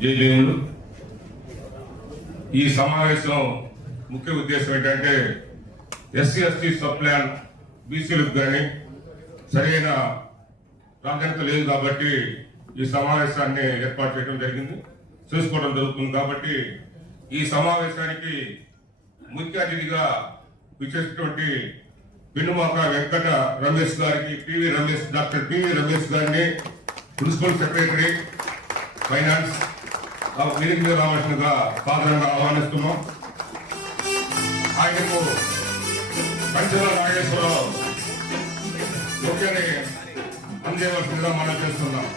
జేజేములు. ఈ సమావేశం ముఖ్య ఉద్దేశం ఏంటంటే ఎస్సీ ఎస్టీ సబ్ ప్లాన్ బీసీలకు కానీ సరైన ప్రాధాన్యత లేదు కాబట్టి ఈ సమావేశాన్ని ఏర్పాటు చేయడం జరిగింది, చేసుకోవడం జరుగుతుంది. కాబట్టి ఈ సమావేశానికి ముఖ్య అతిథిగా విచ్చేసినటువంటి పెనుమాక వెంకట రమేష్ గారికి, డాక్టర్ పివి రమేష్ గారిని ప్రిన్సిపల్ సెక్రటరీ ఫైనాన్స్ మీటింగ్ మీద రావాల్సిందిగా సాధారణంగా ఆహ్వానిస్తున్నాం. ఆయనకు పంచల నాగేశ్వరరావు ముఖ్యాన్ని అందజేయవలసిందిగా మనం చేస్తున్నాం.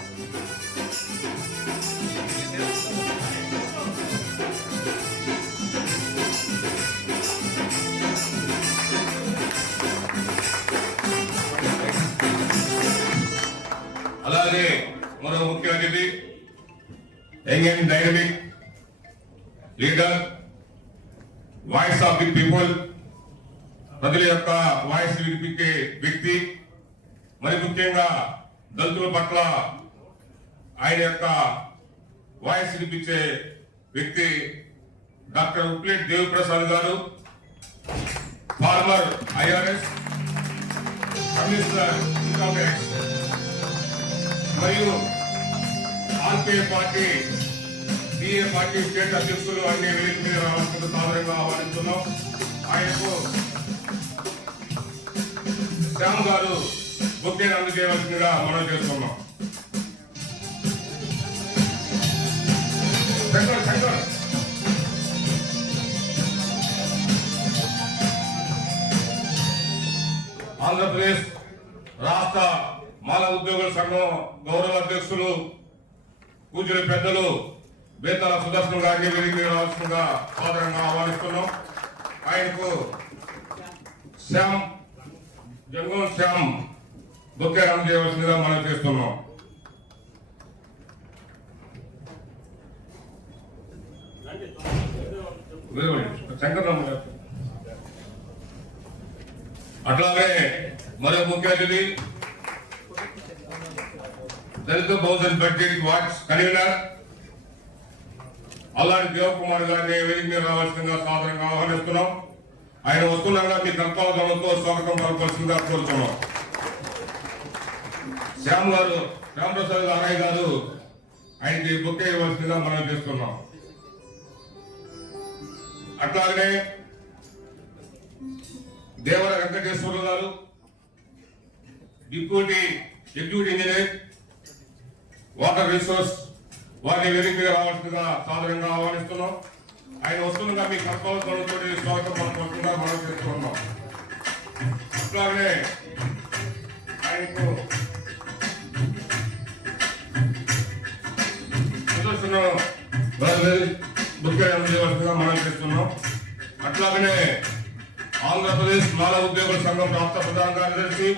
అలాగే మరో ముఖ్య అతిథి young and dynamic leader, voice of the people, ప్రజల యొక్క వాయిస్ వినిపించే వ్యక్తి, మరి ముఖ్యంగా దళితుల పట్ల ఆయన యొక్క వాయిస్ వినిపించే వ్యక్తి డాక్టర్ ఉప్లేట్ దేవప్రసాద్ గారు, former IRS commissioner income tax మరియు RK party DA party state అధ్యక్షులు అన్ని వేదిక మీద రావాల్సిన సాధారణంగా ఆహ్వానిస్తున్నాం. ఆయనకు శ్యామ్ గారు బొక్కేని అందజేయవలసిందిగా మనం చేస్తున్నాం. ఆంధ్రప్రదేశ్ రాష్ట్ర మాల ఉద్యోగుల సంఘం గౌరవ అధ్యక్షులు పూజల పెద్దలు బేతాల సుదర్శన్ గారిని వేదిక రావాల్సిందిగా సాధారణంగా ఆహ్వానిస్తున్నాం. ఆయనకు శ్యామ్ బొక్కే అందజేయవలసిందిగా మనం చేస్తున్నాం. అట్లాగే మరో ముఖ్య అతిథి దళిత బహుజన్ బడ్జెట్ వాట్స్ కన్వీనర్ అల్లాడి దేవకుమార్ గారిని వేదిక మీద రావాల్సిందిగా సాధారణంగా ఆహ్వానిస్తున్నాం. ఆయన వస్తుండగా మీ కర్తవ్యంతో స్వాగతం పలకాల్సిందిగా కోరుతున్నాం. శ్యామప్రసాద్ ఆరాయ్ గారు ఆయనకి బొక్కే ఇవ్వాల్సిందిగా మనం చేస్తున్నాం. అట్లాగనే దేవర వెంకటేశ్వర గారు deputy executive engineer water resource వారిని వేదిక మీద రావాల్సిందిగా సాధారణంగా ఆహ్వానిస్తున్నాం. ఆయన వస్తుండగా మీ కర్తవ్యంతో స్వాగతం పలకాల్సిందిగా మనం చేస్తున్నాం. అట్లాగనే ఆయనకు ముఖ్యంగా మనం చేస్తున్నాం. అట్లాగనే ఆంధ్రప్రదేశ్ మాల ఉద్యోగుల సంఘం రాష్ట్ర ప్రధాన కార్యదర్శి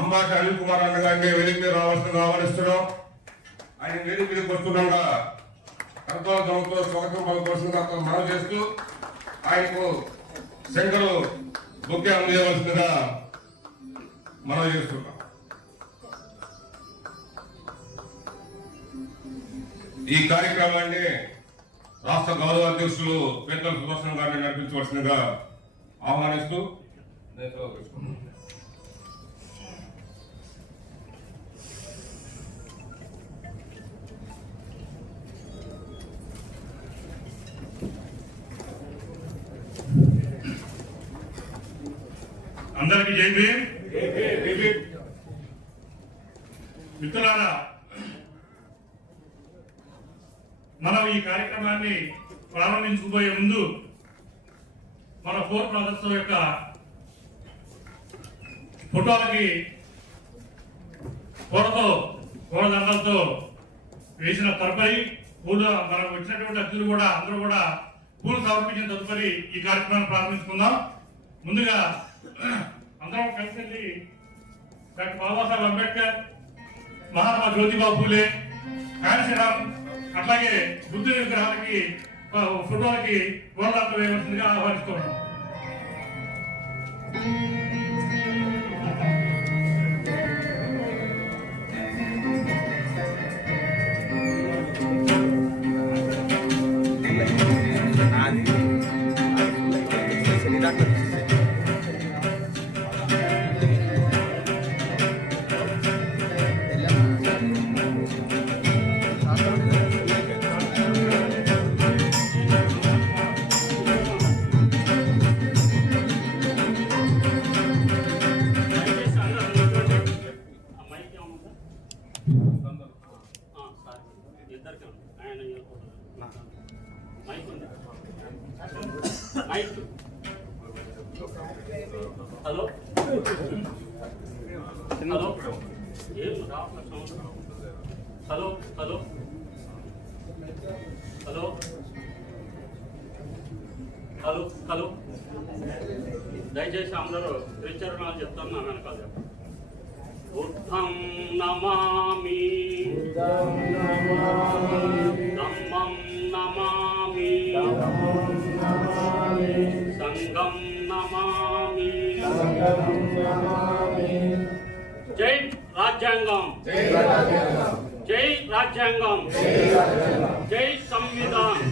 అంబాటి అనిల్ కుమార్ అన్న గారిని వేదిక మీద రావాల్సిందిగా ఆహ్వానిస్తున్నాం. ఆయన వేదిక మీదకి వస్తుండగా కర్తవ్యంతో స్వాగతం పలకాల్సిందిగా మనం చేస్తూ ఆయనకు శంకరు బొక్కే అందజేయవలసిందిగా మనం చేస్తున్నాం. ఈ కార్యక్రమాన్ని రాష్ట్ర గౌరవ అధ్యక్షులు పెద్దల సుదర్శన్ గారిని నడిపించవలసిందిగా ఆహ్వానిస్తూ అందరికీ జై భీమ్. మిత్రులారా, మనం ఈ కార్యక్రమాన్ని ప్రారంభించుకుపోయే ముందు మన ఫోర్ బ్రదర్స్ యొక్క ఫోటోలకి పూలదండలతో వేసిన తదుపరి పూలు మనకు వచ్చినటువంటి అతిథులు కూడా అందరూ కూడా పూలు సమర్పించిన తదుపరి ఈ కార్యక్రమాన్ని ప్రారంభించుకుందాం. ముందుగా అందరం కలిసి డాక్టర్ బాబాసాహెబ్ అంబేద్కర్, మహాత్మా జ్యోతిబా పూలే, కాళీశ్వరం అట్లాగే బుద్ధుని విగ్రహాలకి ఫోటోలకి పూలదండలు వేయవలసిందిగా ఆహ్వానిస్తున్నాం. ఇద్దరికి ఆయన మైక్ ఉంది మైక్ హలో హలో ఏం రావట్లేదు hello hello hello hello hello దయచేసి అందరూ త్రిచరణాలు చెప్తాను నా వెనకాల చెప్పండి. బుద్ధం నమామి ధమ్మం నమామి సంఘం నమామి జై రాజ్యాంగం జై రాజ్యాంగం జై సంవిధాన్